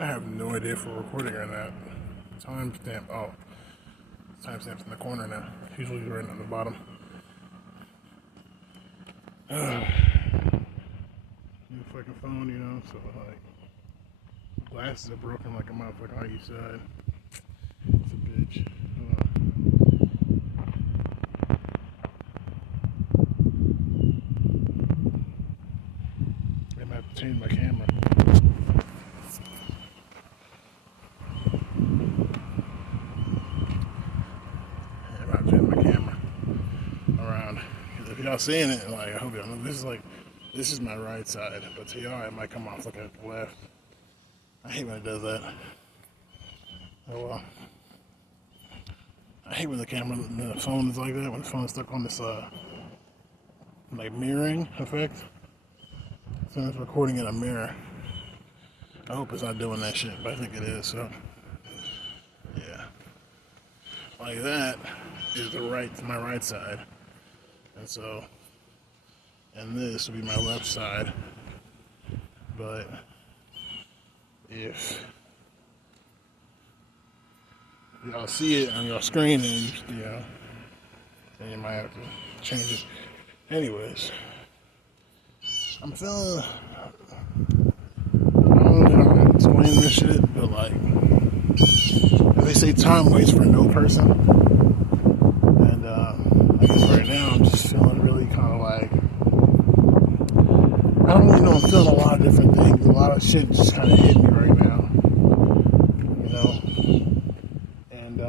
I have no idea if we're recording or not. Timestamp. Oh, timestamp's in the corner now. Usually right on the bottom. New fucking phone, you know. So like, glasses are broken like a motherfucker on each side. It's a bitch. I might have to change my camera. Around. If y'all seeing it, like I hope y'all know this is my right side, but to y'all it might come off looking at the left. I hate when it does that. Oh well. I hate when the phone is like that, when the phone is stuck on this like mirroring effect. So it's recording in a mirror. I hope it's not doing that shit, but I think it is, so yeah. Like that is my right side. And so, and this will be my left side. But if y'all see it on your screen, and then you might have to change it. Anyways, I'm feeling, I don't know how to explain this shit, but like, as they say, time waits for no person. And I guess right now I'm just feeling really kind of like, I don't really know, I'm feeling a lot of different things. A lot of shit just kind of hit me right now, you know? And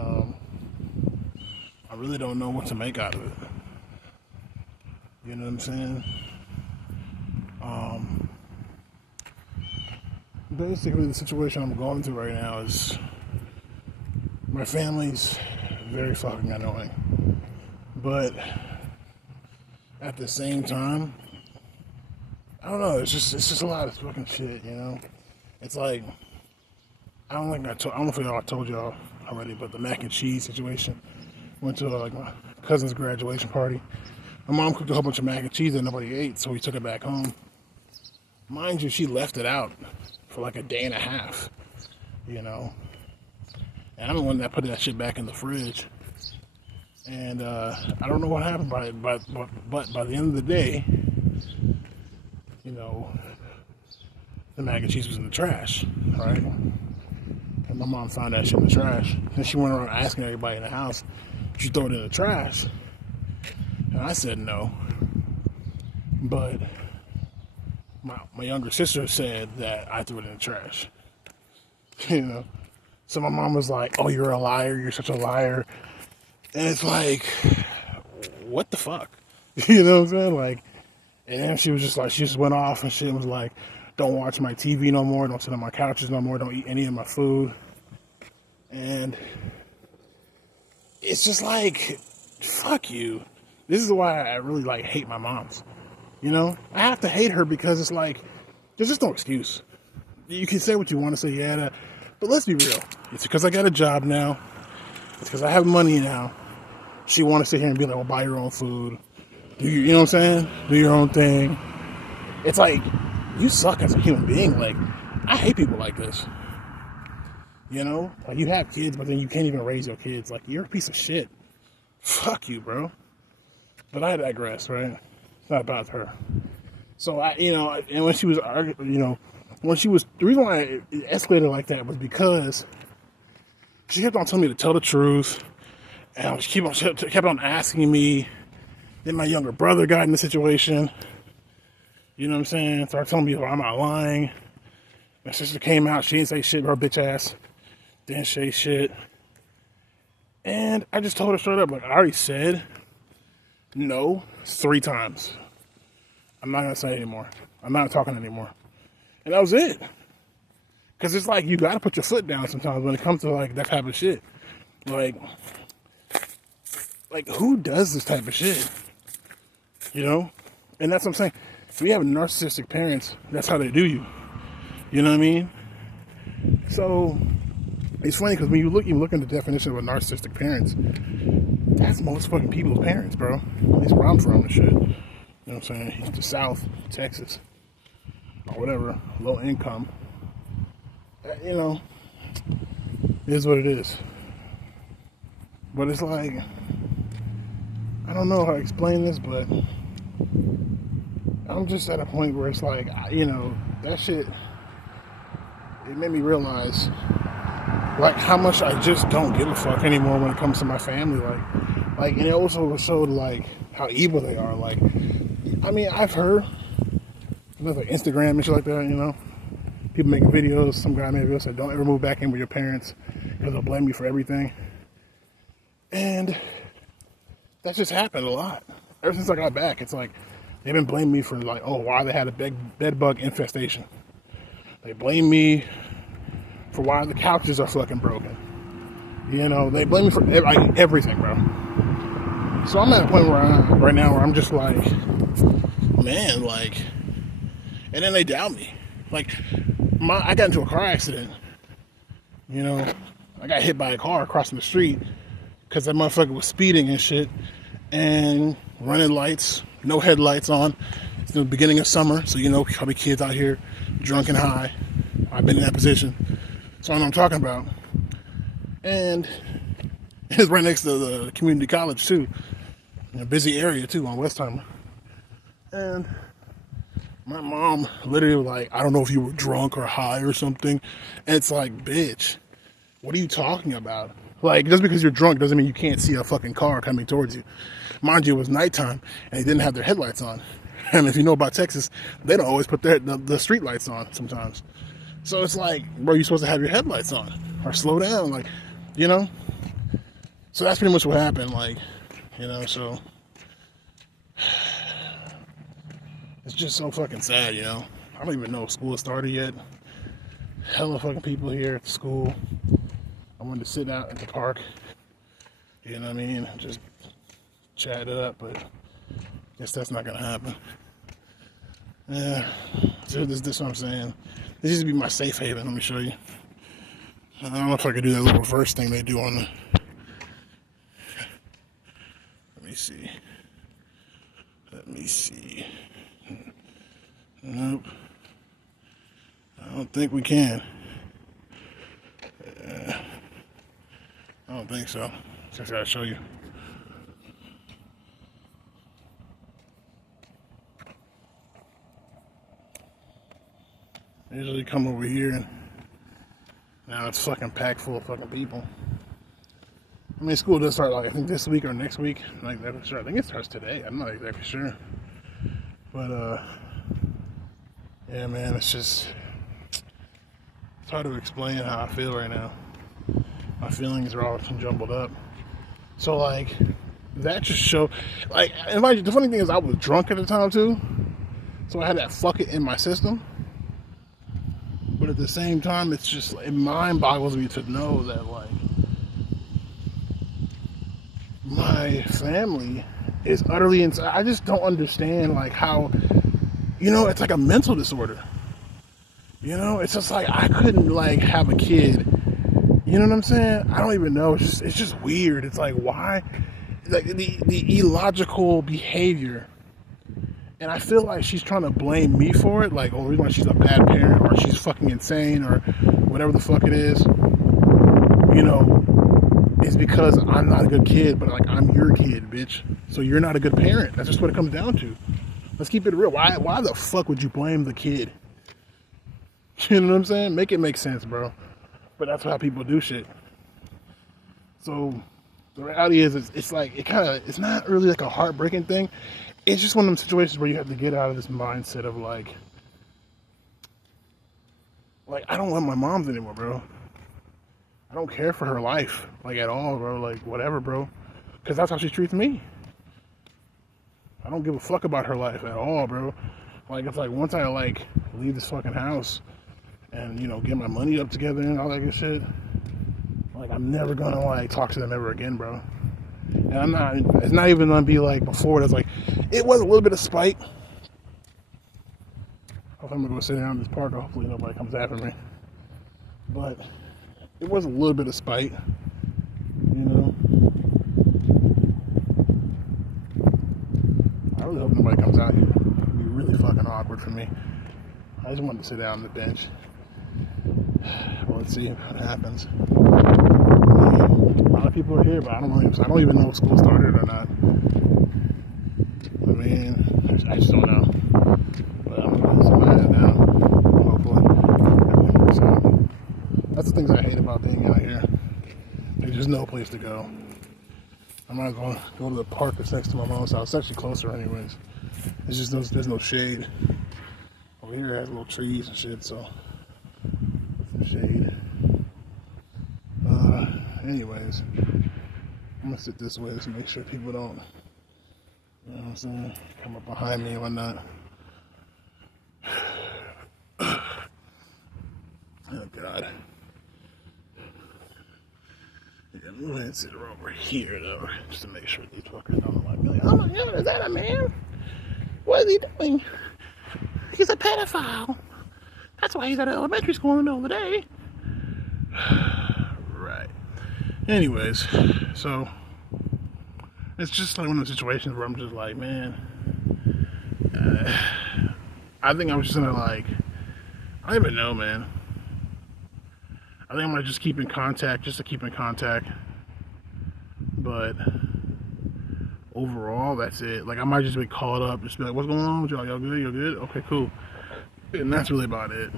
I really don't know what to make out of it. You know what I'm saying? Basically the situation I'm going through right now is my family's very fucking annoying. But at the same time, I don't know, it's just a lot of fucking shit, you know? It's like, I don't know if I told y'all already, but the mac and cheese situation. Went to like my cousin's graduation party. My mom cooked a whole bunch of mac and cheese that nobody ate, so we took it back home. Mind you, she left it out for like a day and a half, you know? And I'm the one that put that shit back in the fridge. And I don't know what happened but by the end of the day, you know, the mac and cheese was in the trash, right? And my mom found that shit in the trash. And she went around asking everybody in the house, did you throw it in the trash? And I said no. But my younger sister said that I threw it in the trash. You know? So my mom was like, oh, you're a liar, you're such a liar. And it's like, what the fuck? You know what I'm saying? Like, and then she just went off and shit, was like, don't watch my TV no more, don't sit on my couches no more, don't eat any of my food. And it's just like, fuck you. This is why I really like hate my moms. You know? I have to hate her because it's like, there's just no excuse. You can say what you want to say, yeah, but let's be real. It's because I got a job now. It's because I have money now. She want to sit here and be like, well, buy your own food. You know what I'm saying? Do your own thing. It's like, you suck as a human being. Like, I hate people like this. You know? Like, you have kids, but then you can't even raise your kids. Like, you're a piece of shit. Fuck you, bro. But I digress, right? It's not about her. So, and when she was arguing, the reason why it escalated like that was because she kept on telling me to tell the truth, and she kept on asking me. Then my younger brother got in the situation. You know what I'm saying? Started telling me, I'm not lying. My sister came out. She didn't say shit. Her bitch ass didn't say shit. And I just told her straight up, like, I already said no 3 times. I'm not going to say anymore. I'm not talking anymore. And that was it. Because it's like, you got to put your foot down sometimes when it comes to, like, that type of shit. Like, who does this type of shit? You know? And that's what I'm saying. If you have narcissistic parents, that's how they do you. You know what I mean? So, it's funny because when you look at the definition of a narcissistic parent, that's most fucking people's parents, bro. At least where I'm from and shit. You know what I'm saying? The South, Texas, or whatever, low income. You know, it is what it is. But it's like, I don't know how to explain this, but I'm just at a point where it's like, you know, that shit, it made me realize, like, how much I just don't give a fuck anymore when it comes to my family. And it also showed, like, how evil they are. Like, I mean, I've heard, like Instagram and shit like that, you know, people making videos. Some guy made a video said, don't ever move back in with your parents because they'll blame you for everything. And that just happened a lot. Ever since I got back, it's like, they've been blaming me for, like, oh, why they had a bed bug infestation. They blame me for why the couches are fucking broken. You know, they blame me for everything, bro. So I'm at a point right now where I'm just like, man, like, and then they doubt me. Like, I got into a car accident. You know, I got hit by a car crossing the street because that motherfucker was speeding and shit and running lights, no headlights on. It's the beginning of summer, so you know, probably kids out here drunk and high. I've been in that position, so I know what I'm talking about. And it's right next to the community college too, in a busy area too on Westheimer. And my mom literally was like, I don't know if you were drunk or high or something. And it's like, bitch, what are you talking about? Like, just because you're drunk doesn't mean you can't see a fucking car coming towards you. Mind you, it was nighttime and they didn't have their headlights on. And if you know about Texas, they don't always put the street lights on sometimes. So it's like, bro, you're supposed to have your headlights on or slow down, like, you know? So that's pretty much what happened, like, you know, so it's just so fucking sad, you know? I don't even know if school has started yet. Hella fucking people here at the school. I wanted to sit out at the park, you know what I mean, just chat it up, but guess that's not gonna happen. Yeah, so this is what I'm saying. This used to be my safe haven. Let me show you. I don't know if I could do that little reverse thing they do on the. Let me see. Let me see. Nope. I don't think we can. I don't think so. Just gotta show you. I usually come over here and now it's fucking packed full of fucking people. I mean, school does start, like, I think this week or next week. Like, that sure. I think it starts today. I'm not exactly sure. But, yeah, man, it's hard to explain how I feel right now. My feelings are all jumbled up. So, like, that just show, like, and like, the funny thing is I was drunk at the time, too. So I had that fuck it in my system. But at the same time, it's just, it mind boggles me to know that, like, my family is utterly insane. I just don't understand, like, how, you know, it's like a mental disorder. You know, it's just like, I couldn't, like, have a kid. You know what I'm saying? I don't even know. It's just weird. It's like, why? Like, the illogical behavior. And I feel like she's trying to blame me for it. Like, oh, the reason why she's a bad parent or she's fucking insane or whatever the fuck it is, you know, is because I'm not a good kid, but, like, I'm your kid, bitch. So you're not a good parent. That's just what it comes down to. Let's keep it real. Why the fuck would you blame the kid? You know what I'm saying? Make it make sense, bro. But that's how people do shit. So the reality is, it's like, it's not really like a heartbreaking thing. It's just one of them situations where you have to get out of this mindset of like I don't want my mom's anymore, bro. I don't care for her life, like, at all, bro. Like, whatever, bro. Because that's how she treats me. I don't give a fuck about her life at all, bro. Like, it's like, once I, like, leave this fucking house and, you know, get my money up together and all that good shit, like, I'm never gonna, like, talk to them ever again, bro. And it's not even gonna be like before. It's like, it was a little bit of spite. I'm gonna go sit down in this park. Hopefully nobody comes after me. But it was a little bit of spite, you know. I really hope nobody comes out here. It'd be really fucking awkward for me. I just wanted to sit down on the bench. Well, let's see what happens. A lot of people are here, but I don't even know if school started or not. I mean, I just don't know. But I'm going to sit my head down, hopefully. So, that's the things I hate about being out here. There's just no place to go. I might as well go to the park that's next to my mom's house. It's actually closer anyways. It's just there's no shade. Over here it has little trees and shit, so some shade. Anyways, I'm gonna sit this way to make sure people don't, you know what I'm saying, come up behind me and whatnot. Oh God. Yeah, I'm gonna sit over here though, just to make sure these fuckers don't like me. Oh my God, is that a man? What is he doing? He's a pedophile. That's why he's at elementary school in the middle of the day. Right. Anyways, so it's just like one of those situations where I'm just like, man, I think I'm just gonna like, I don't even know, man. I think I'm gonna just keep in contact, just to keep in contact. But overall, that's it. Like, I might just be called up, just be like, what's going on with y'all? Y'all good? Y'all good? Okay, cool. And that's really about it.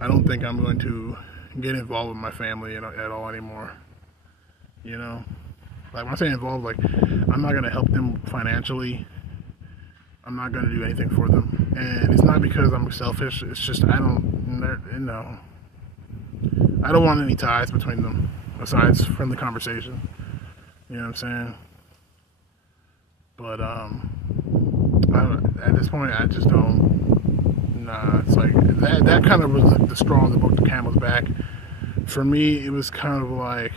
I don't think I'm going to get involved with my family at all anymore. You know? Like, when I say involved, like, I'm not gonna help them financially. I'm not gonna do anything for them. And it's not because I'm selfish, it's just I don't want any ties between them, besides friendly conversation. You know what I'm saying? But at this point, I just don't. Nah, it's like that kind of was like the straw that broke the camel's back. For me, it was kind of like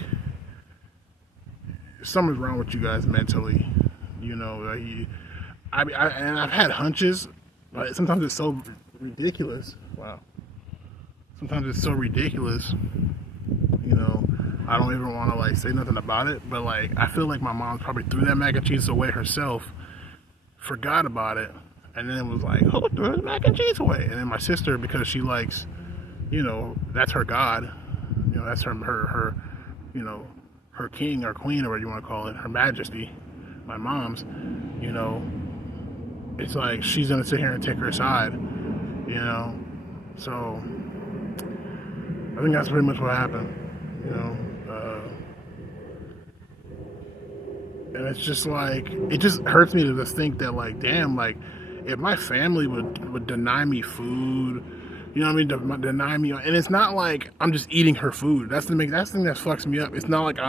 something's wrong with you guys mentally. You know, and I've had hunches, but sometimes it's so ridiculous. Wow. Sometimes it's so ridiculous, you know, I don't even want to like say nothing about it, but like I feel like my mom probably threw that mac and cheese away herself, forgot about it, and then was like, oh, threw the mac and cheese away. And then my sister, because she likes, you know, that's her god, you know, that's her you know, her king or queen or whatever you want to call it, her majesty, my mom's, you know, it's like she's gonna sit here and take her side, you know. So I think that's pretty much what happened, you know. And it's just like, it just hurts me to just think that, like, damn, like, if my family would deny me food, you know what I mean, deny me, and it's not like I'm just eating her food. That's the thing that fucks me up. It's not like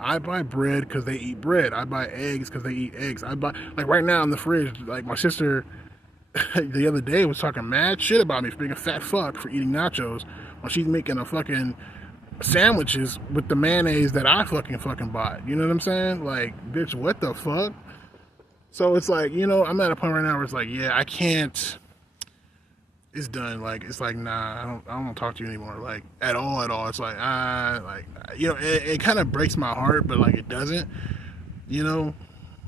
I buy bread because they eat bread. I buy eggs because they eat eggs. I buy, like, right now in the fridge, like, my sister the other day was talking mad shit about me for being a fat fuck for eating nachos when she's making a fucking sandwiches with the mayonnaise that I fucking bought. You know what I'm saying? Like, bitch, what the fuck? So it's like, you know, I'm at a point right now where it's like, yeah, I can't. It's done. Like, it's like, nah, I don't want to talk to you anymore. Like, at all. It's like, like, you know, it kind of breaks my heart, but like, it doesn't, you know,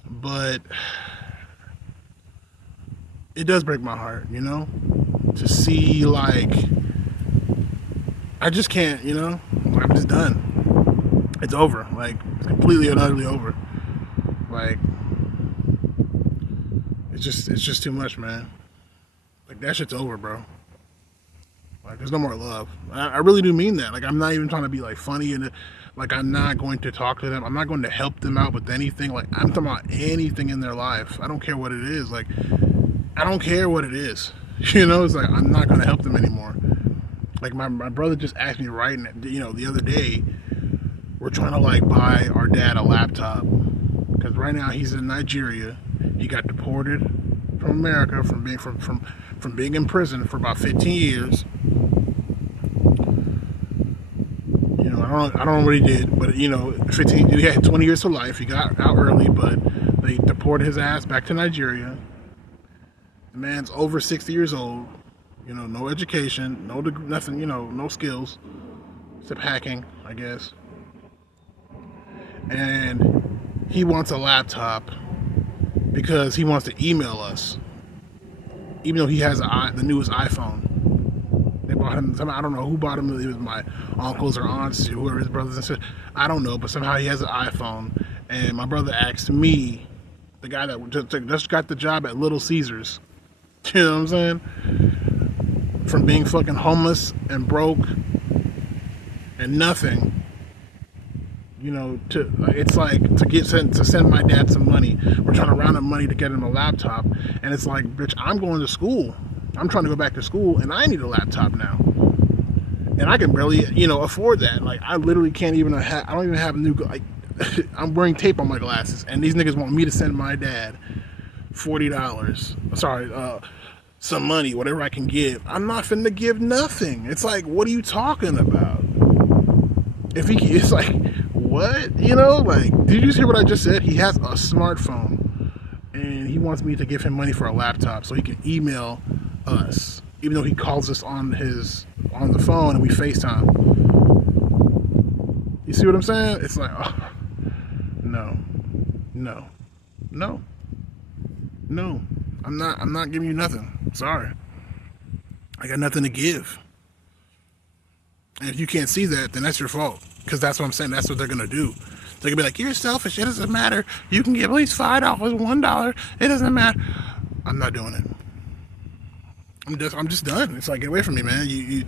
but it does break my heart, you know, to see, like, I just can't, you know, I'm just done. It's over, like, completely and utterly over. Like, it's just too much, man. Like, that shit's over, bro. Like, there's no more love. I really do mean that. Like, I'm not even trying to be, like, funny, and like, I'm not going to talk to them. I'm not going to help them out with anything. Like, I'm talking about anything in their life. I don't care what it is. Like, I don't care what it is. You know, it's like, I'm not going to help them anymore. Like, my brother just asked me right, you know, the other day, we're trying to, like, buy our dad a laptop. Because right now he's in Nigeria. He got deported from America from being in prison for about 15 years. You know, I don't know what he did, but, you know, he had 20 years to life. He got out early, but they deported his ass back to Nigeria. The man's over 60 years old. You know, no education, no nothing, you know, no skills, except hacking, I guess. And he wants a laptop because he wants to email us, even though he has the newest iPhone. bought him. I don't know who bought him. It was my uncles or aunts, whoever his brothers and sisters. I don't know, but somehow he has an iPhone. And my brother asked me, the guy that just got the job at Little Caesars. You know what I'm saying? From being fucking homeless and broke and nothing, you know, it's like to send my dad some money. We're trying to round up money to get him a laptop, and it's like, bitch, I'm going to school. I'm trying to go back to school, and I need a laptop now, and I can barely, you know, afford that. Like, I literally can't even. I don't even have new. Like, I'm wearing tape on my glasses, and these niggas want me to send my dad $40. Sorry, some money, whatever I can give. I'm not finna give nothing. It's like, what are you talking about? It's like, what? You know, like, did you hear what I just said? He has a smartphone, and he wants me to give him money for a laptop so he can email us, even though he calls us on the phone and we FaceTime. You see what I'm saying? It's like, oh, no. I'm not giving you nothing. Sorry. I got nothing to give. And if you can't see that, then that's your fault. Because that's what I'm saying. That's what they're going to do. They're going to be like, you're selfish. It doesn't matter. You can give at least $5, $1. It doesn't matter. I'm not doing it. I'm just done. It's like, get away from me, man. You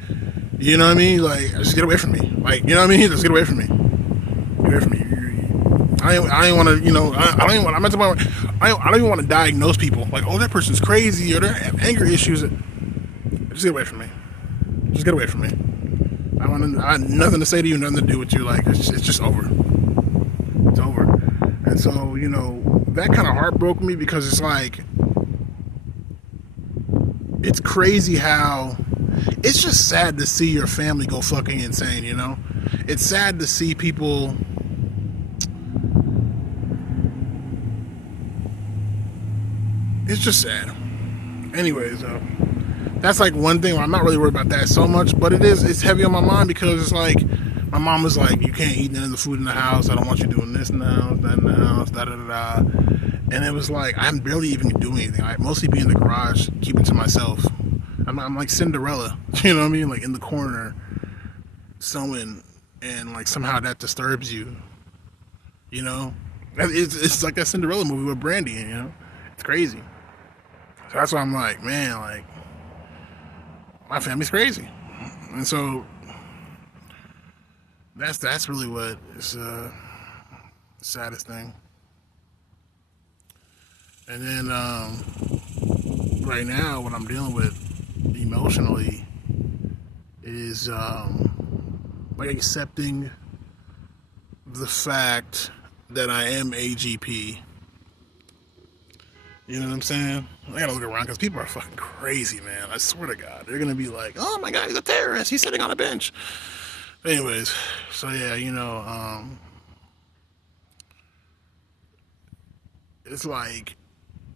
know what I mean? Like, just get away from me. Like, you know what I mean? Just get away from me. Get away from me. I don't want to, you know, I don't even want, I don't even want to diagnose people. Like, oh, that person's crazy or they have anger issues. Just get away from me. Just get away from me. I have nothing to say to you, nothing to do with you. Like, it's just over. It's over. And so, you know, that kind of heartbroke me because it's like, it's crazy how, it's just sad to see your family go fucking insane, you know? It's sad to see people, it's just sad. Anyways, that's like one thing where I'm not really worried about that so much, but it's heavy on my mind because it's like, my mom was like, you can't eat none of the food in the house, I don't want you doing this in the house, that in the house, da-da-da-da. And it was like, I'm barely even doing anything. I mostly be in the garage, keeping to myself. I'm like Cinderella, you know what I mean? Like in the corner, sewing, and like somehow that disturbs you, you know? It's like that Cinderella movie with Brandy, you know? It's crazy. So that's why I'm like, man, like, my family's crazy. And so that's really what is the saddest thing. And then right now, what I'm dealing with emotionally is like accepting the fact that I am AGP. You know what I'm saying? I gotta look around because people are fucking crazy, man. I swear to God. They're gonna be like, oh my God, he's a terrorist. He's sitting on a bench. But anyways, so yeah, you know, it's like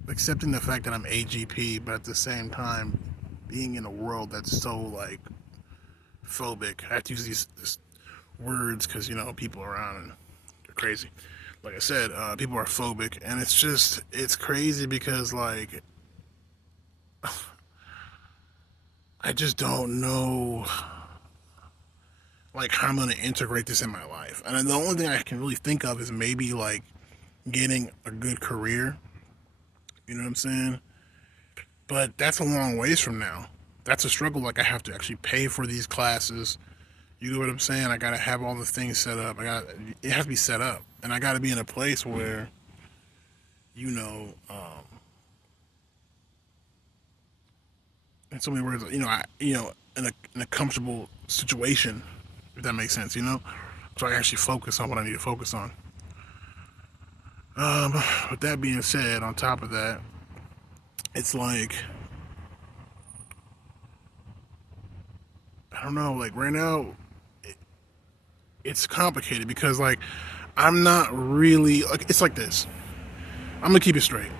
accepting the fact that I'm AGP, but at the same time, being in a world that's so like phobic. I have to use these words because, you know, people around and they're crazy. Like I said, people are phobic, and it's crazy because, like, I just don't know, like, how I'm going to integrate this in my life. And the only thing I can really think of is maybe, like, getting a good career. You know what I'm saying? But that's a long ways from now. That's a struggle. Like, I have to actually pay for these classes. You know what I'm saying? I gotta have all the things set up. It has to be set up, and I gotta be in a place where, you know, in so many words, you know, in a comfortable situation, if that makes sense, you know, so I actually focus on what I need to focus on. With that being said, on top of that, it's like, I don't know, like right now, it's complicated because like I'm not really like, it's like this. I'm gonna keep it straight.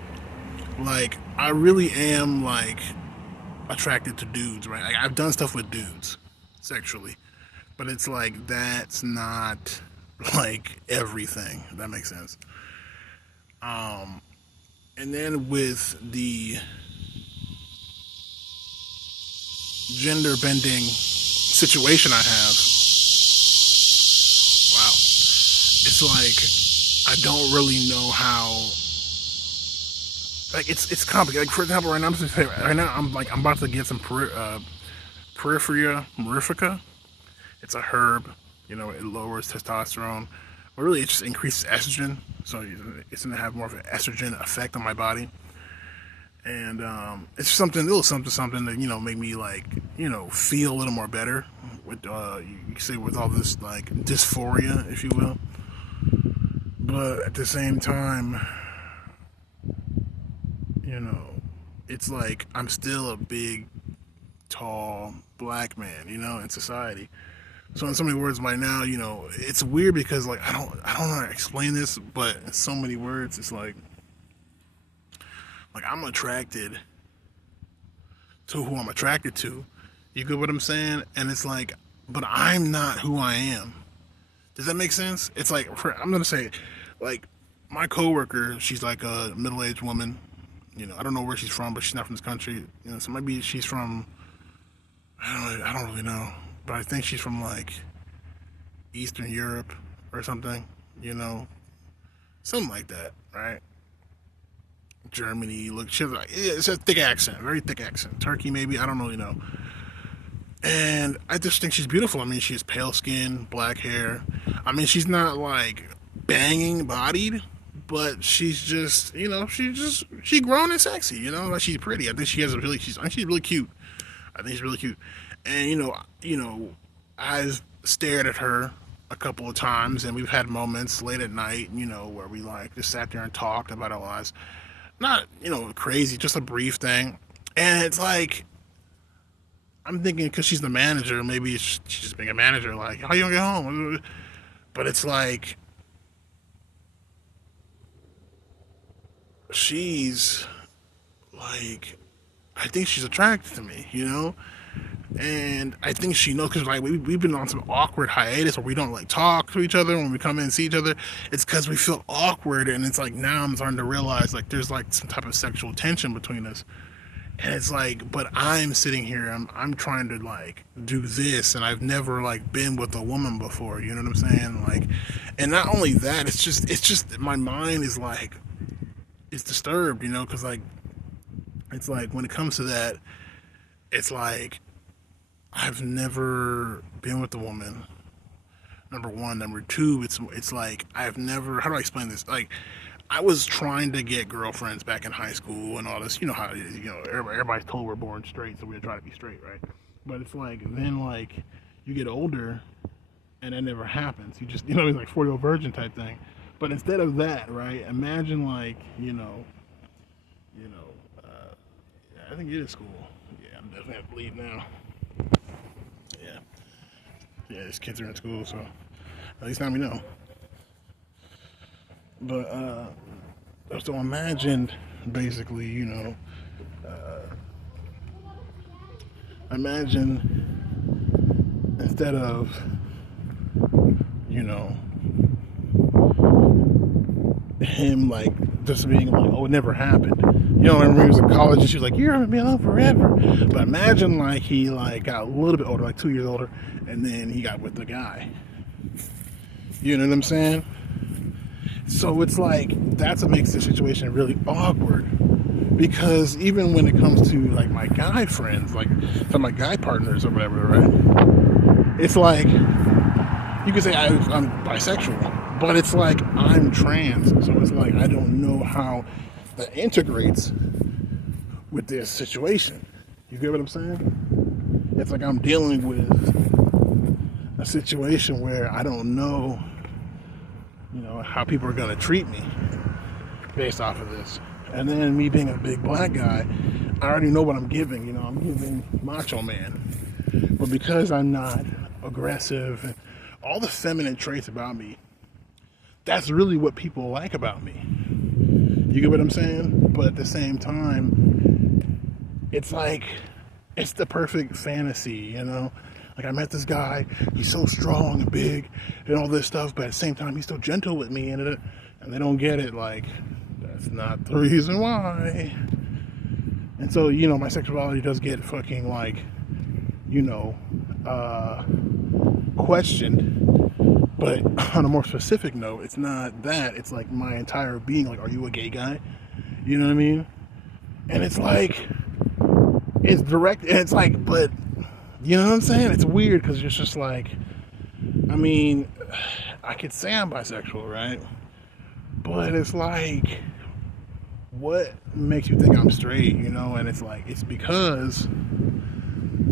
Like, I really am like attracted to dudes, right? Like, I've done stuff with dudes sexually, but it's like that's not like everything. If that makes sense. And then with the gender bending situation I have, wow, it's like I don't really know how. Like it's complicated. Like for example, right now I'm about to get some Peripheria mirifica. It's a herb. You know, it lowers testosterone, but really it just increases estrogen. So it's gonna have more of an estrogen effect on my body. And it's something, a little something that make me like feel a little more better with you say with all this like dysphoria, if you will. But at the same time, you know, it's like I'm still a big, tall black man, in society. So in so many words, by now, it's weird because like I don't know how to explain this, but in so many words, it's like I'm attracted to who I'm attracted to. You get what I'm saying? And it's like, but I'm not who I am. Does that make sense? It's like I'm gonna say, like my coworker, she's like a middle-aged woman. I don't know where she's from, but she's not from this country. So maybe she's from I don't really know, but I think she's from like Eastern Europe or something. Something like that, right? Germany. Look, she has like it's a thick accent, very thick accent. Turkey, maybe, I don't really know. And I just think she's beautiful. I mean, she's pale skin, black hair. I mean, she's not like banging bodied, but she's just, she's grown and sexy. Like she's pretty. I think she has she's really cute. I think she's really cute. And I've stared at her a couple of times, and we've had moments late at night, where we like just sat there and talked about our lives. Not, crazy, just a brief thing. And it's like, I'm thinking because she's the manager, maybe she's just being a manager, like, how you gonna get home? But it's like, she's like, I think she's attracted to me, And I think she knows because like we've been on some awkward hiatus where we don't like talk to each other when we come in and see each other. It's because we feel awkward, and it's like now I'm starting to realize like there's like some type of sexual tension between us. And it's like, but I'm sitting here, I'm trying to like do this, and I've never like been with a woman before. You know what I'm saying? Like, and not only that, it's just my mind is like, it's disturbed, because like, it's like when it comes to that, it's like I've never been with a woman. Number one, number two, it's like I've never. How do I explain this? Like, I was trying to get girlfriends back in high school and all this. You know how it is. Everybody's told we're born straight, so we're trying to be straight, right? But it's like then like you get older, and that never happens. You just it's like 40-year-old virgin type thing. But instead of that, right? Imagine like I think it is school. Yeah, I'm definitely have to leave now. Yeah, these kids are in school, so at least now we know. But so imagine basically, imagine instead of, him like just being like, oh, it never happened. I remember he was in college and she was like, you're gonna be alone forever. But imagine like he like got a little bit older, like 2 years older, and then he got with the guy. You know what I'm saying? So it's like that's what makes the situation really awkward. Because even when it comes to like my guy friends, like some of my guy partners or whatever, right? It's like you could say I'm bisexual, but it's like I'm trans, so it's like I don't know how that integrates with this situation. You get what I'm saying? It's like I'm dealing with a situation where I don't know, how people are gonna treat me based off of this. And then me being a big black guy, I already know what I'm giving. I'm giving macho man. But because I'm not aggressive and all the feminine traits about me, that's really what people like about me. You get what I'm saying? But at the same time, it's like, it's the perfect fantasy, Like I met this guy, he's so strong and big and all this stuff, but at the same time, he's so gentle with me, and they don't get it, like, that's not the reason why. And so, my sexuality does get fucking, like, you know, questioned. But on a more specific note, it's not that. It's like my entire being. Like, are you a gay guy? You know what I mean? And it's like, it's direct. And it's like, but, you know what I'm saying? It's weird because it's just like, I mean, I could say I'm bisexual, right? But it's like, what makes you think I'm straight, you know? And it's like, it's because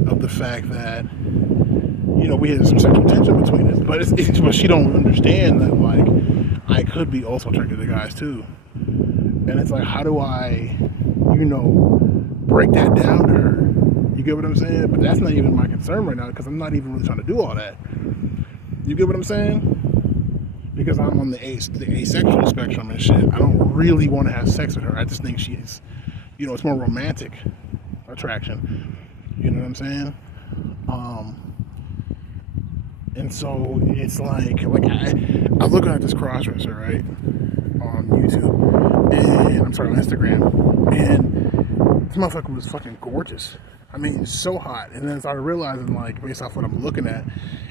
of the fact that, you know, we had some sexual tension between us. But she don't understand that, like, I could be also attracted to guys too. And it's like, how do I, you know, break that down to her? You get what I'm saying? But that's not even my concern right now, because I'm not even really trying to do all that. You get what I'm saying? Because I'm on the asexual spectrum and shit. I don't really want to have sex with her. I just think she's, you know, it's more romantic attraction. You know what I'm saying? And so it's like I'm looking at this crossdresser, right, on YouTube, and I'm sorry, on Instagram, and this motherfucker was fucking gorgeous. I mean, so hot. And then as I realized, like, based off what I'm looking at,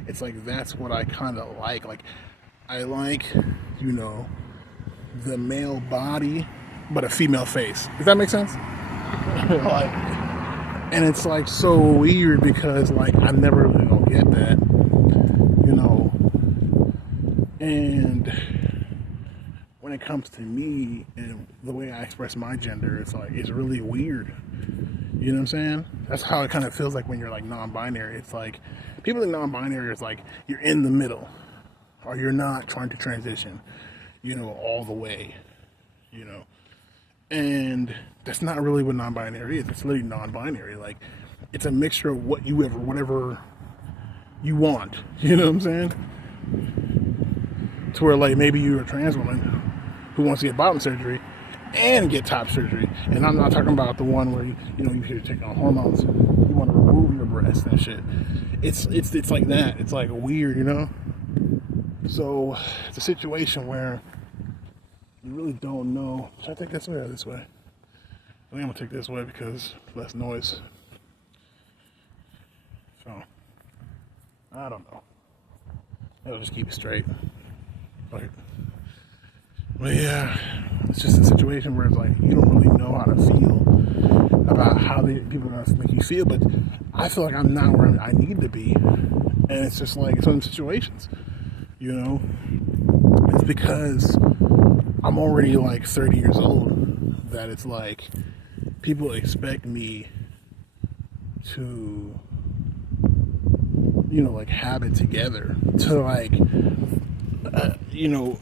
it's like, that's what I kind of like. Like, I like, you know, the male body, but a female face. Does that make sense? Like, and it's like so weird because, like, I never really don't get that, you know. And when it comes to me and the way I express my gender, it's like, it's really weird. You know what I'm saying? That's how it kind of feels like when you're like non-binary. It's like, people in non-binary, it's like you're in the middle, or you're not trying to transition, you know, all the way, you know. And that's not really what non-binary is. It's literally non-binary. Like, it's a mixture of whatever you want. You know what I'm saying? To where, like, maybe you're a trans woman who wants to get bottom surgery and get top surgery. And I'm not talking about the one where, you know, you hear take on hormones. You want to remove your breast and shit. It's like that. It's like weird, you know? So it's a situation where you really don't know. Should I take this way or this way? I think I'm gonna take this way because less noise. So I don't know. I'll just keep it straight. But yeah, it's just a situation where it's like you don't really know how to feel about how people are gonna make you feel. But I feel like I'm not where I need to be, and it's just like some situations, you know. It's because I'm already like 30 years old that it's like people expect me to, you know, like have it together, to like, you know,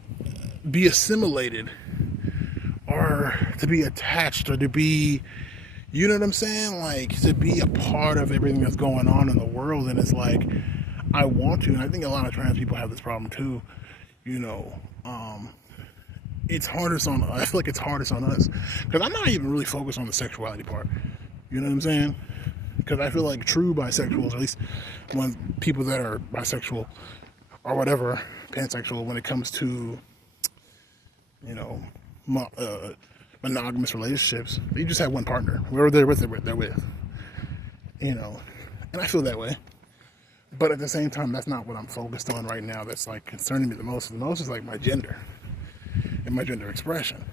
be assimilated, or to be attached, or to be, you know what I'm saying? Like, to be a part of everything that's going on in the world. And it's like, I want to, and I think a lot of trans people have this problem too, you know. It's hardest on, I feel like it's hardest on us, because I'm not even really focused on the sexuality part, you know what I'm saying? Because I feel like true bisexuals, at least when people that are bisexual or whatever, pansexual, when it comes to, you know, monogamous relationships, they just have one partner. Whoever they're with, they're with, you know. And I feel that way. But at the same time, that's not what I'm focused on right now. That's like concerning me the most. The most is like my gender and my gender expression.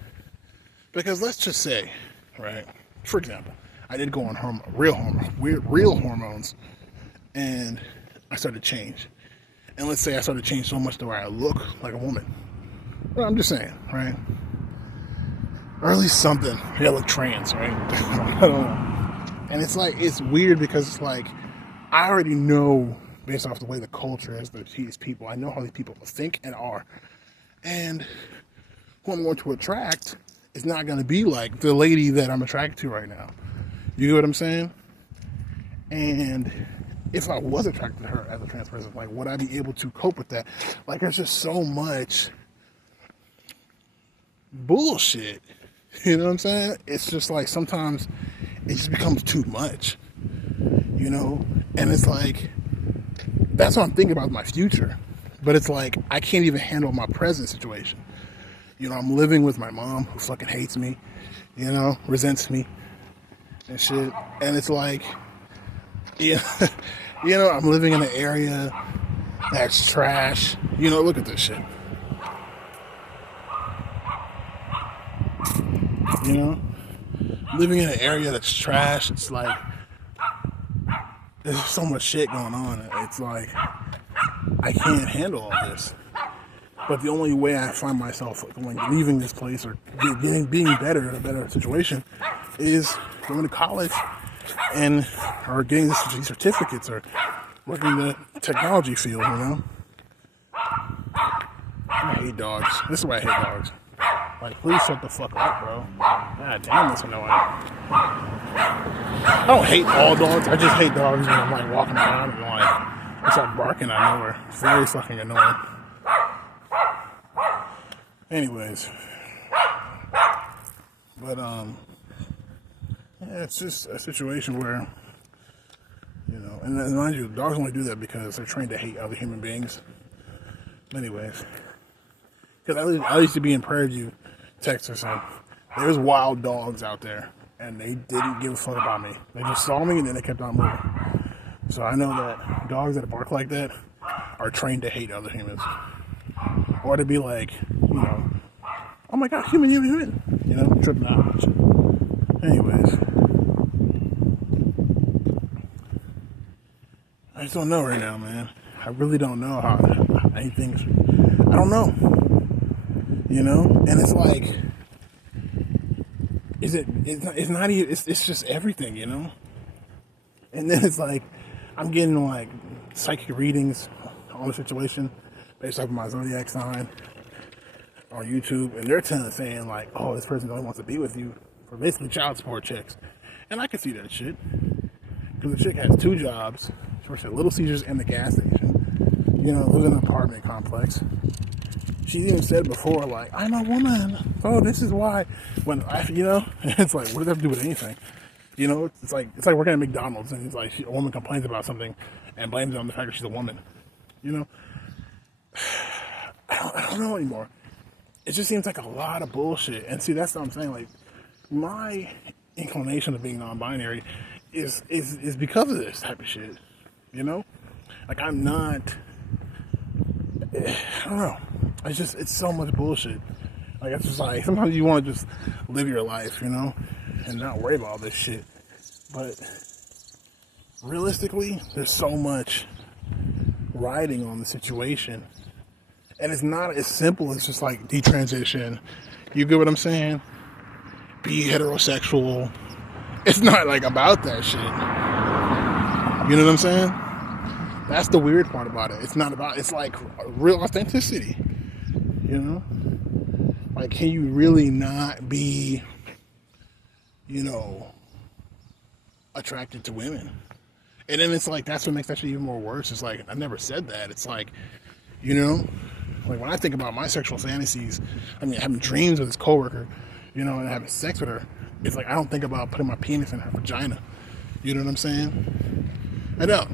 Because let's just say, right, for example, I did go on real hormones, and I started to change. And let's say I started to change so much to where I look like a woman. Well, I'm just saying, right? Or at least something. Yeah, I look trans, right? I don't know. And it's like, it's weird because it's like, I already know, based off the way the culture is, these people, I know how these people think and are. And who I'm going to attract is not going to be like the lady that I'm attracted to right now. You know what I'm saying? And if I was attracted to her as a trans person, like, would I be able to cope with that? Like, there's just so much bullshit. You know what I'm saying? It's just like, sometimes it just becomes too much, you know? And it's like, that's what I'm thinking about my future. But it's like, I can't even handle my present situation. You know, I'm living with my mom, who fucking hates me, you know, resents me and shit. And it's like, Yeah, I'm living in an area that's trash. Look at this shit. You know, living in an area that's trash. It's like there's so much shit going on. It's like I can't handle all this. But the only way I find myself leaving this place or being better in a better situation is going to college and or getting these certificates or working in the technology field. I hate dogs. This is why I hate dogs. Like, please shut the fuck up, bro. God damn, that's annoying. I don't hate all dogs. I just hate dogs when I'm like walking around and like they start barking out of nowhere. It's very fucking annoying. Anyways, but yeah, it's just a situation where and mind you, dogs only do that because they're trained to hate other human beings. Anyways, because I used to be in Prairie View, Texas, and there's wild dogs out there, and they didn't give a fuck about me. They just saw me and then they kept on moving. So I know that dogs that bark like that are trained to hate other humans. Or to be like, oh my god, human, tripping out. Anyways, I just don't know right now, man. I really don't know how anything's. I don't know. And it's like, it's not even, it's just everything, And then it's like, I'm getting like psychic readings on the situation based off of my zodiac sign on YouTube, and they're saying like, oh, this person only wants to be with you for basically child support checks. And I can see that shit. Because the chick has 2 jobs. She works at Little Caesars and the gas station. Lives in an apartment complex. She even said before, like, I'm a woman. Oh, this is why. When it's like, what does that have to do with anything? It's like working at McDonald's, and it's like a woman complains about something and blames it on the fact that she's a woman. I don't know anymore. It just seems like a lot of bullshit. And see, that's what I'm saying. Like, my inclination of being non-binary is because of this type of shit. Like, I'm not. I don't know. It's so much bullshit. Like, it's just like, sometimes you want to just live your life, and not worry about all this shit. But realistically, there's so much riding on the situation. And it's not as simple as just like detransition. You get what I'm saying? Be heterosexual. It's not like about that shit. You know what I'm saying? That's the weird part about it. It's not about, it's like real authenticity. Like, can you really not be, attracted to women? And then it's like, that's what makes that shit even more worse. It's like, I never said that. It's like, like when I think about my sexual fantasies, I mean, having dreams with this coworker, and having sex with her, it's like I don't think about putting my penis in her vagina. You know what I'm saying? I don't.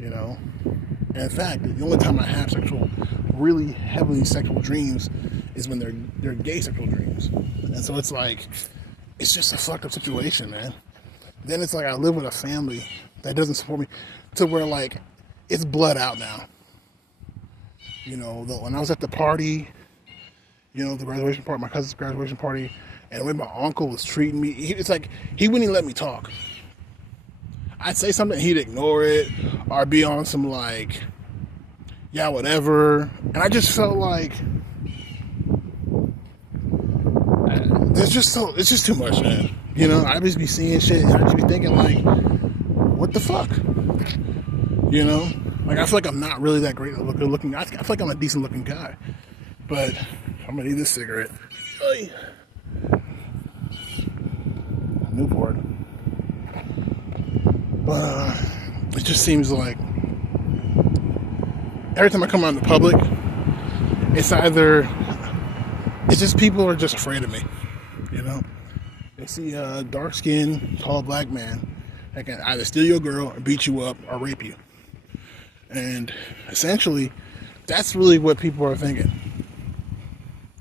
And in fact, the only time I have really heavily sexual dreams is when they're gay sexual dreams. And so it's like, it's just a fucked up situation, man. Then it's like I live with a family that doesn't support me to where like it's blood out now. When I was at the party, the graduation party, my cousin's graduation party, and the way my uncle was treating me, it's like he wouldn't even let me talk. I'd say something, he'd ignore it, or be on some like, yeah, whatever. And I just felt like it's just too much, man. I'd just be seeing shit, and I'd just be thinking like, what the fuck? Like, I feel like I'm not really that great looking. I feel like I'm a decent looking guy. But I'm gonna eat this cigarette. Oy. Newport. But it just seems like every time I come out in the public, it's just people are just afraid of me. They see a dark-skinned, tall black man that can either steal your girl or beat you up or rape you. And essentially, that's really what people are thinking.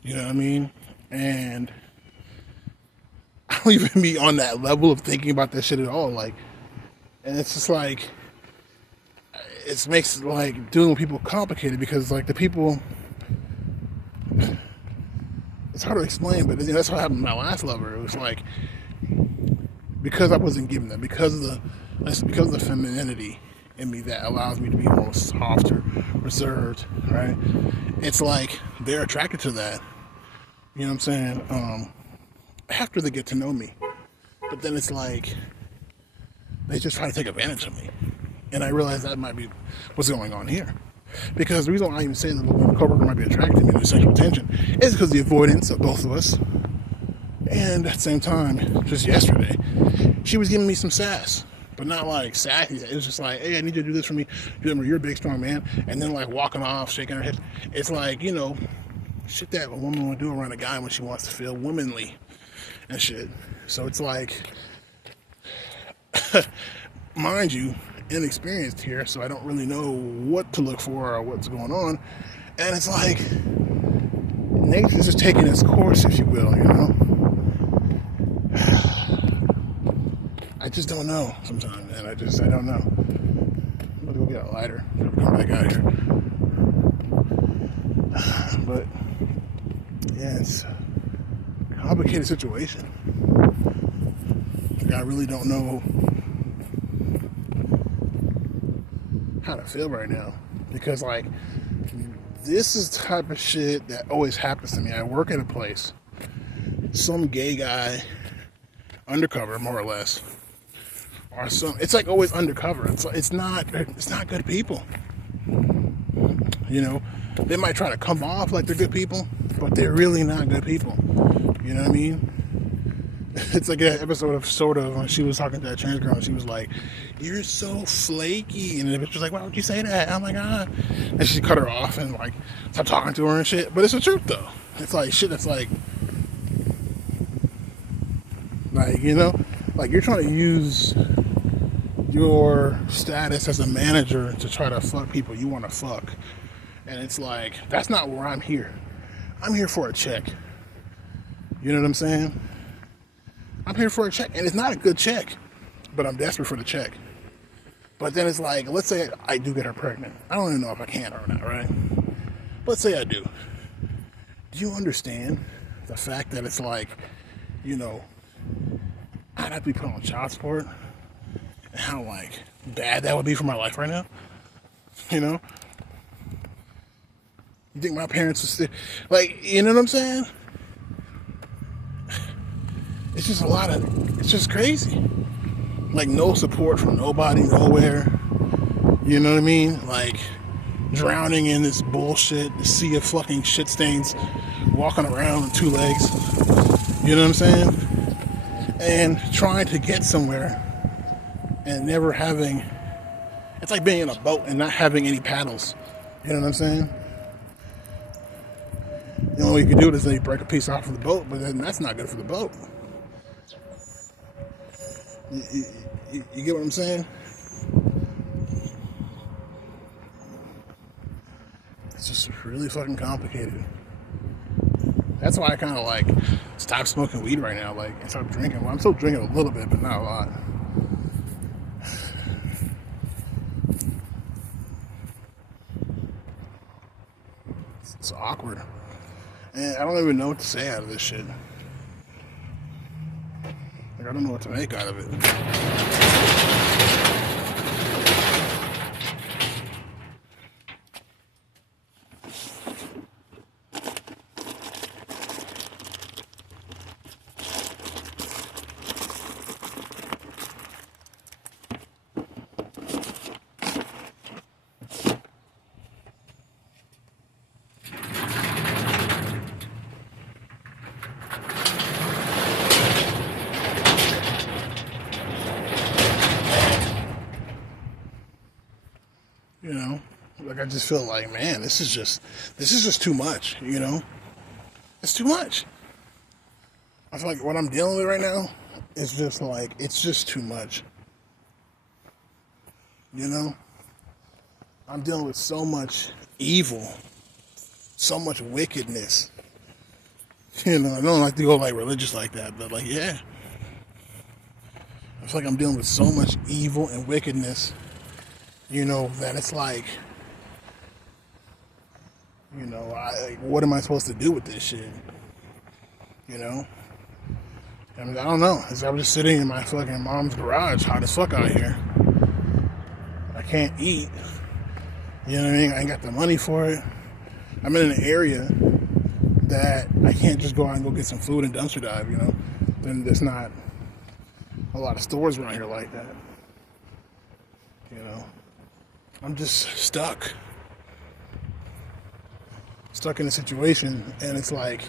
You know what I mean? And I don't even be on that level of thinking about that shit at all. Like, And it's just like, it makes like dealing with people complicated because like the people, it's hard to explain, but that's what happened to my last lover. It was like, because I wasn't given that, because of the femininity in me that allows me to be more softer, reserved, right? It's like they're attracted to that. You know what I'm saying? After they get to know me, but then it's like they just try to take advantage of me, and I realize that might be what's going on here. Because the reason why I even say that the coworker might be attracted to me to sexual attention is because of the avoidance of both of us. And at the same time, just yesterday, she was giving me some sass. But not like sassy. It was just like, hey, I need you to do this for me. You're a big, strong man. And then like walking off, shaking her head. It's like, shit that a woman would do around a guy when she wants to feel womanly and shit. So it's like, mind you, inexperienced here, so I don't really know what to look for or what's going on. And it's like, nature's just taking its course, if you will, I just don't know sometimes, and I don't know. I'm gonna go get a lighter, come back out here. But yeah, it's a complicated situation. Like, I really don't know how to feel right now, because like, this is the type of shit that always happens to me. I work at a place, some gay guy, undercover more or less, or some, it's like always undercover. It's not good people. They might try to come off like they're good people, but they're really not good people. You know what I mean? It's like an episode of Sort of, when she was talking to that trans girl, and she was like, "You're so flaky," and the bitch was like, "Why would you say that?" Oh my god! And she cut her off and like stopped talking to her and shit. But it's the truth though. It's like shit that's like like you're trying to use your status as a manager to try to fuck people you want to fuck, and it's like, that's not where I'm here. I'm here for a check. You know what I'm saying? I'm here for a check, and it's not a good check, but I'm desperate for the check. But then it's like, let's say I do get her pregnant. I don't even know if I can or not, right? Let's say I do. Do you understand the fact that it's like, I'd have to be put on child support, and how like bad that would be for my life right now? You think my parents would still, like, you know what I'm saying? It's just it's just crazy. Like, no support from nobody, nowhere. You know what I mean? Like, drowning in this bullshit, the sea of fucking shit stains, walking around on two legs. You know what I'm saying? And trying to get somewhere and never having, it's like being in a boat and not having any paddles. You know what I'm saying? The only way you can do it is that you break a piece off of the boat, but then that's not good for the boat. You get what I'm saying? It's just really fucking complicated. That's why I kind of like stop smoking weed right now, like, and stop drinking. Well, I'm still drinking a little bit, but not a lot. It's awkward. And I don't even know what to say out of this shit. Like, I don't know what to make out of it. Like, I just feel like, man, this is just too much, It's too much. I feel like what I'm dealing with right now is just like, it's just too much. I'm dealing with so much evil, so much wickedness. I don't like to go like religious like that, but like, yeah. feel like I'm dealing with so much evil and wickedness, you know, that it's like, you know, what am I supposed to do with this shit? You know? I mean, I don't know. I was just sitting in my fucking mom's garage, hot as fuck out here. I can't eat. You know what I mean? I ain't got the money for it. I'm in an area that I can't just go out and go get some food and dumpster dive, you know? Then there's not a lot of stores around here like that. You know? I'm just stuck. Stuck in a situation, and it's like,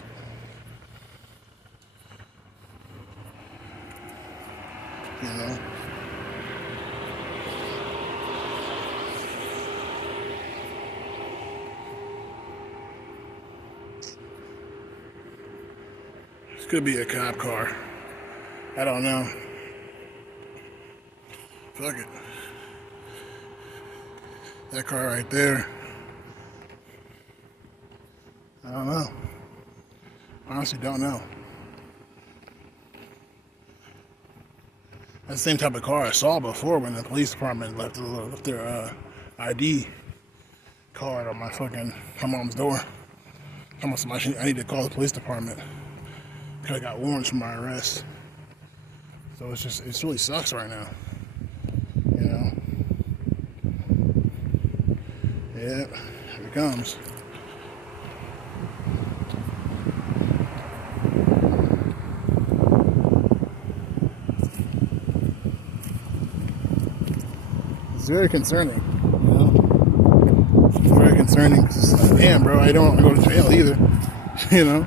you know, this could be a cop car. I don't know. Fuck it. That car right there. I don't know. Honestly, don't know. That's the same type of car I saw before when the police department left their ID card on my mom's door. I need to call the police department because I got warrants for my arrest. So it really sucks right now. You know? Yeah, here it comes. It's very concerning, you know? It's very concerning because it's like, damn, bro, I don't want to go to jail either, you know?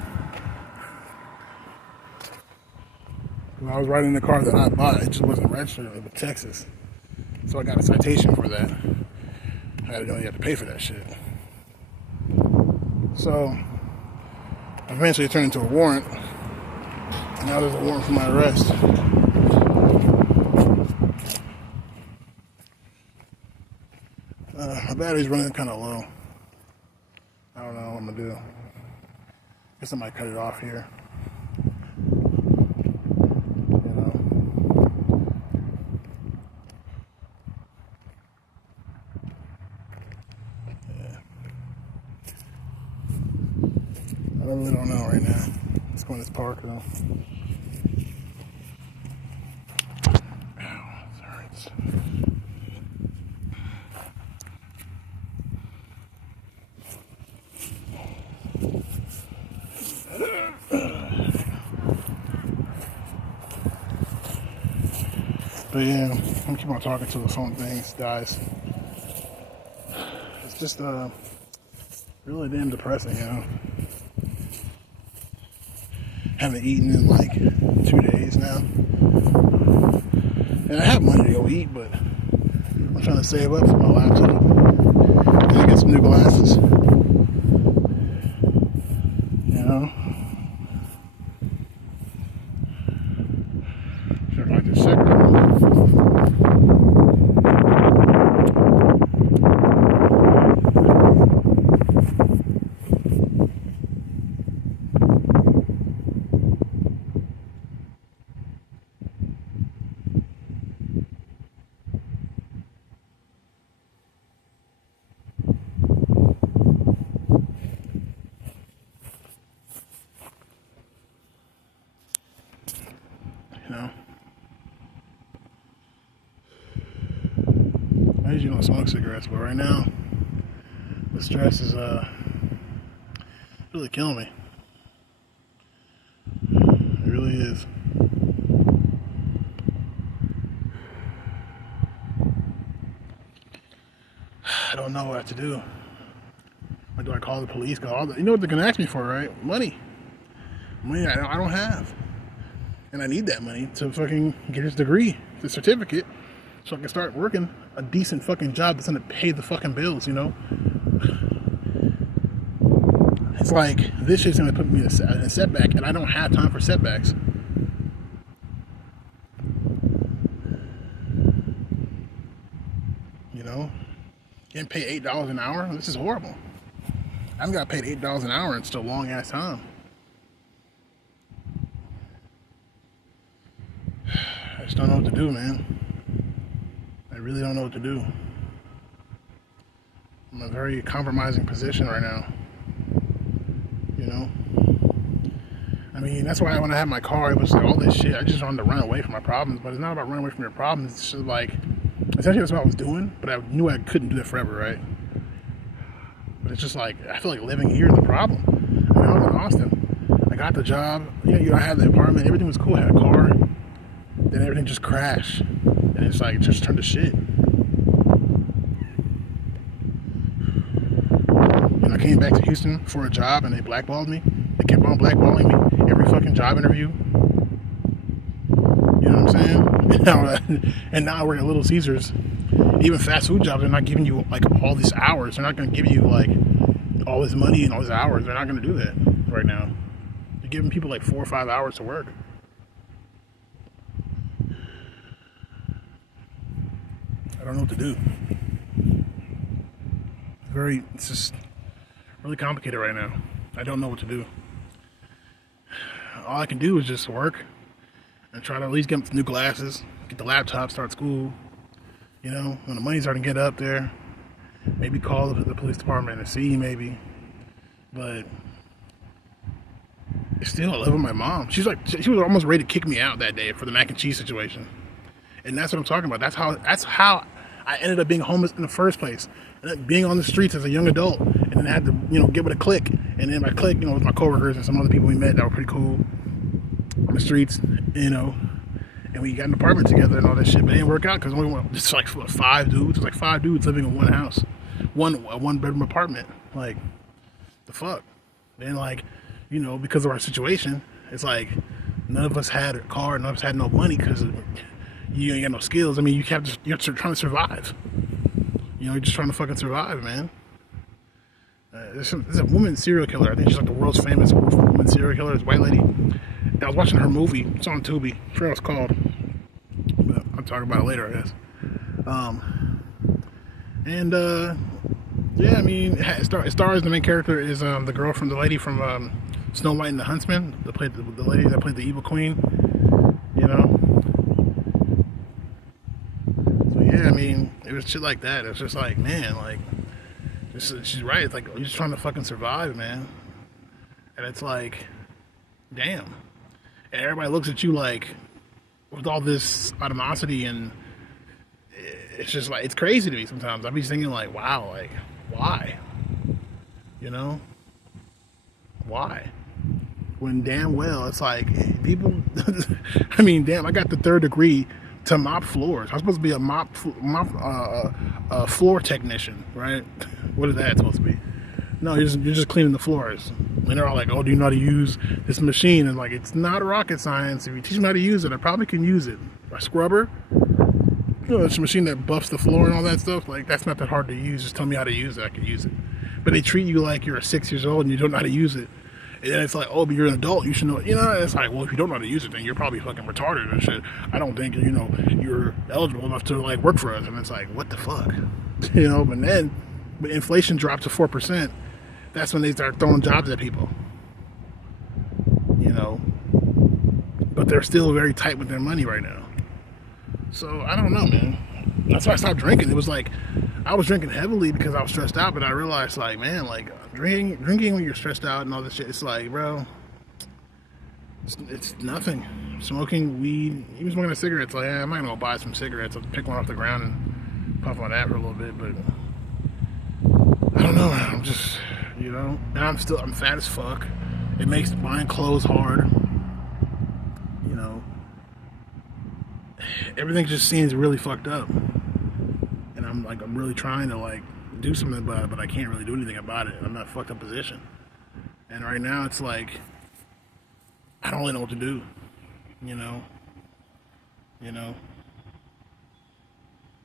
When I was riding the car that I bought, it just wasn't registered in Texas. So I got a citation for that. I didn't know you had to pay for that shit. So, eventually it turned into a warrant. And now there's a warrant for my arrest. My battery's running kind of low. I don't know what I'm gonna do. Guess I might cut it off here. You know. Yeah. I really don't know right now. Let's go in this park though. Ow, that hurts. But yeah, I'm gonna keep on talking to the phone things, guys. It's just really damn depressing, you know. Haven't eaten in like 2 days now. And I have money to go eat, but I'm trying to save up for my laptop. And I get some new glasses. You know? Sure, like this cigarette. You know? I usually don't smoke cigarettes, but right now, the stress is really killing me. It really is. I don't know what to do. Like, do I call the police? You know what they're gonna ask me for, right? Money. Money I don't have. And I need that money to fucking get his degree, the certificate, so I can start working a decent fucking job that's gonna pay the fucking bills, you know? It's like, this shit's gonna put me in a setback, and I don't have time for setbacks. You know? Getting paid $8 an hour? This is horrible. I haven't got paid $8 an hour in such a long ass time. I just don't know what to do. do, man. I really don't know what to do. I'm in a very compromising position right now. You know? I mean, that's why when I had my car, it was like all this shit. I just wanted to run away from my problems, but it's not about running away from your problems. It's just like, essentially that's what I was doing, but I knew I couldn't do that forever, right? But it's just like, I feel like living here is the problem. I mean, I was in Austin. I got the job. I had the apartment. Everything was cool. I had a car. Then everything just crashed. And it's like, it just turned to shit. And I came back to Houston for a job and they blackballed me. They kept on blackballing me every fucking job interview. You know what I'm saying? And now I work at Little Caesars. Even fast food jobs are not giving you like all these hours. They're not going to give you like all this money and all these hours. They're not going to do that right now. They're giving people like 4 or 5 hours to work. I don't know what to do. It's just really complicated right now. I don't know what to do. All I can do is just work and try to at least get some new glasses, get the laptop, start school. You know, when the money's starting to get up there, maybe call the police department and see, maybe. But still, I live with my mom. She was almost ready to kick me out that day for the mac and cheese situation. And that's what I'm talking about. That's how I ended up being homeless in the first place. And being on the streets as a young adult, and then I had to, get with a clique. And then my clique, with my coworkers and some other people we met that were pretty cool on the streets, and we got an apartment together and all that shit, but it didn't work out because only just like 5 dudes. It was like 5 dudes living in one house, one bedroom apartment. Like, the fuck. Then because of our situation, it's like none of us had a car, none of us had no money because you ain't got no skills. I mean, you're trying to survive. You're just trying to fucking survive, man. There's a woman serial killer. I think she's like the world's famous woman serial killer. This white lady. I was watching her movie. It's on Tubi. I forgot what it's called. But I'll talk about it later, I guess. Yeah, I mean, it stars, the main character is the girl from the lady from Snow White and the Huntsman. The lady that played the evil queen. So yeah, I mean, it was shit like that. It was just like, man, like, she's right. It's like, you're just trying to fucking survive, man. And it's like, damn. And everybody looks at you like, with all this animosity, and it's just like, it's crazy to me sometimes. I'll be thinking like, wow, like, why? Why? When damn well, it's like, people, I mean, damn, I got the 3rd degree to mop floors. I'm supposed to be a floor technician, right? What is that supposed to be? No, you're just cleaning the floors. And they're all like, oh, do you know how to use this machine? And like, it's not rocket science. If you teach me how to use it, I probably can use it. A scrubber? It's a machine that buffs the floor and all that stuff. Like, that's not that hard to use. Just tell me how to use it. I can use it. But they treat you like you're 6 years old and you don't know how to use it. And then it's like, oh, but you're an adult. You should know. It's like, well, if you don't know how to use it, then you're probably fucking retarded and shit. I don't think, you're eligible enough to, like, work for us. And it's like, what the fuck? But then, when inflation dropped to 4%, that's when they start throwing jobs at people. But they're still very tight with their money right now. So, I don't know, man. That's why I stopped drinking. It was like, I was drinking heavily because I was stressed out, but I realized, like, man, like, drinking when you're stressed out and all this shit, it's like, bro, it's nothing. Smoking weed, even smoking a cigarette, it's like, I might go buy some cigarettes. I'll pick one off the ground and puff on that for a little bit, but I don't know, man. I'm just, and I'm fat as fuck. It makes buying clothes hard. Everything just seems really fucked up. And I'm really trying to, like, do something about it, but I can't really do anything about it. I'm in a fucked up position. And right now, it's like, I don't really know what to do.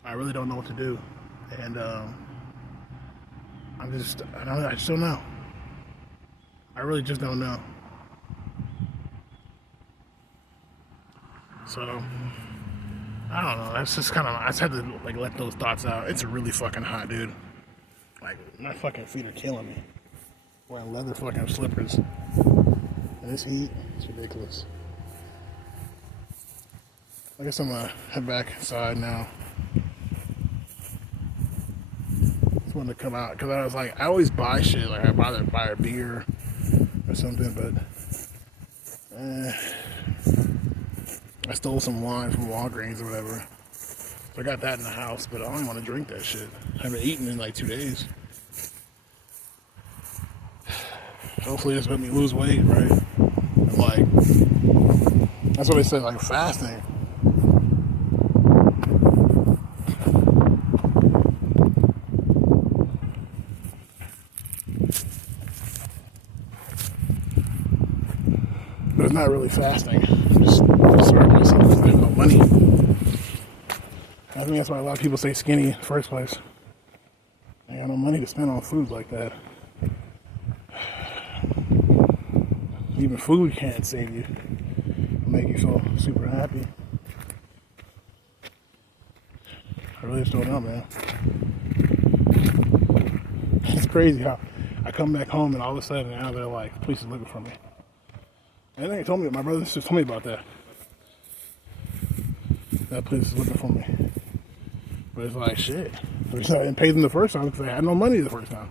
I really don't know what to do. And, I just don't know. I really just don't know. So, I don't know. That's just kind of, I just had to, like, let those thoughts out. It's really fucking hot, dude. Like, my fucking feet are killing me. Wearing leather fucking slippers. And this heat, it's ridiculous. I guess I'm gonna head back inside now. Just wanted to come out because I was like, I always buy shit. Like I buy a beer or something, but I stole some wine from Walgreens or whatever. So I got that in the house, but I don't want to drink that shit. I haven't eaten in like 2 days. Hopefully this will help me lose weight, right? And like, that's what they say, like fasting. But it's not really fasting. I'm just starving myself because I have no money. I think that's why a lot of people say skinny in the first place. They got no money to spend on food like that. Even food can't save you, make you feel super happy. I really just don't know, man. It's crazy how I come back home and all of a sudden now they're like, the police is looking for me. And they told me, my brother just told me about that. That police is looking for me. But it's like, shit. I didn't pay them the first time because I had no money the first time.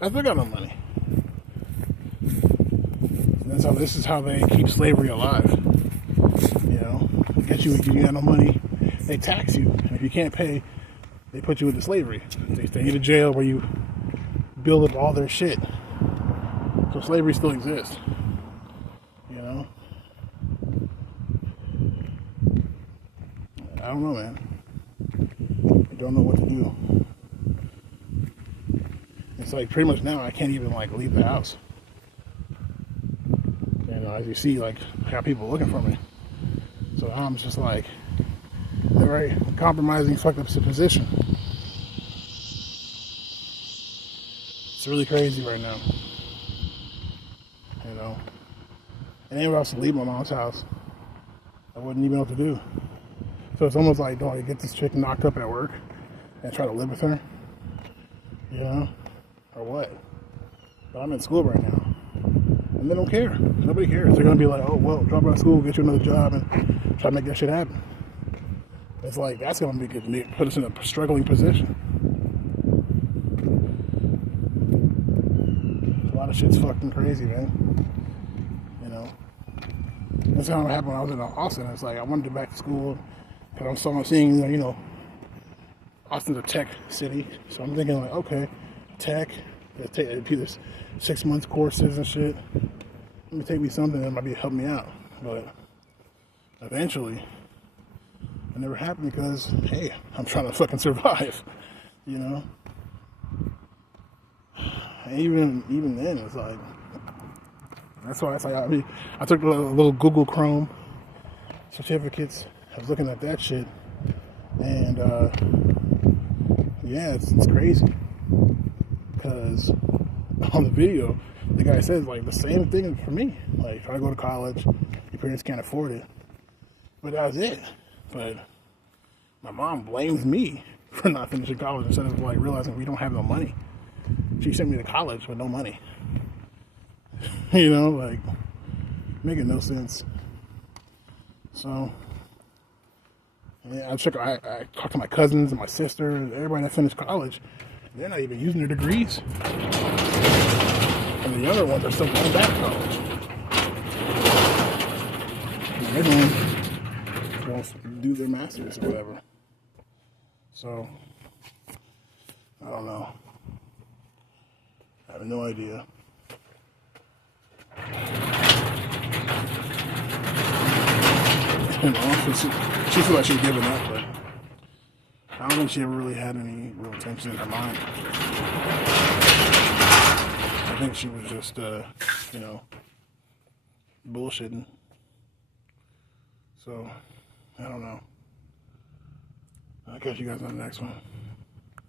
I still got no money. This is how they keep slavery alive. You know, they get you if you got no money, they tax you, and if you can't pay, they put you into slavery. They send you to jail where you build up all their shit. So slavery still exists. You know, I don't know, man. I don't know what to do. It's like pretty much now I can't even like leave the house. As you see, like, I got people looking for me. So I'm just like, in a very compromising, fucked up position. It's really crazy right now. You know? And anywhere else to leave my mom's house, I wouldn't even know what to do. So it's almost like, do I get this chick knocked up at work and try to live with her? You know? Or what? But I'm in school right now. And they don't care. Nobody cares. They're going to be like, oh, well, drop out of school, get you another job, and try to make that shit happen. It's like, that's going to put us in a struggling position. A lot of shit's fucking crazy, man. You know? That's how it happened when I was in Austin. It's like, I wanted to go back to school, because I'm seeing, you know, Austin's a tech city. So I'm thinking, like, okay, tech, there's 6 months courses and shit. Let me take me something that might be help me out. But eventually, it never happened because, hey, I'm trying to fucking survive, you know? And even then, it's like, that's why it's like, I took a little Google Chrome certificates. I was looking at that shit. And, yeah, it's crazy. Because on the video, the guy says, like, the same thing for me. Like, try to go to college, your parents can't afford it. But that was it. But my mom blames me for not finishing college instead of, like, realizing we don't have no money. She sent me to college with no money. You know, like, making no sense. So, yeah, I talked to my cousins and my sister, everybody that finished college. They're not even using their degrees. And the younger ones are still going back to college. And everyone wants to do their masters or whatever. So, I don't know. I have no idea. And also, she feels like she's giving up, but I don't think she ever really had any real intention in her mind. I think she was just, you know, bullshitting. So, I don't know. I'll catch you guys on the next one.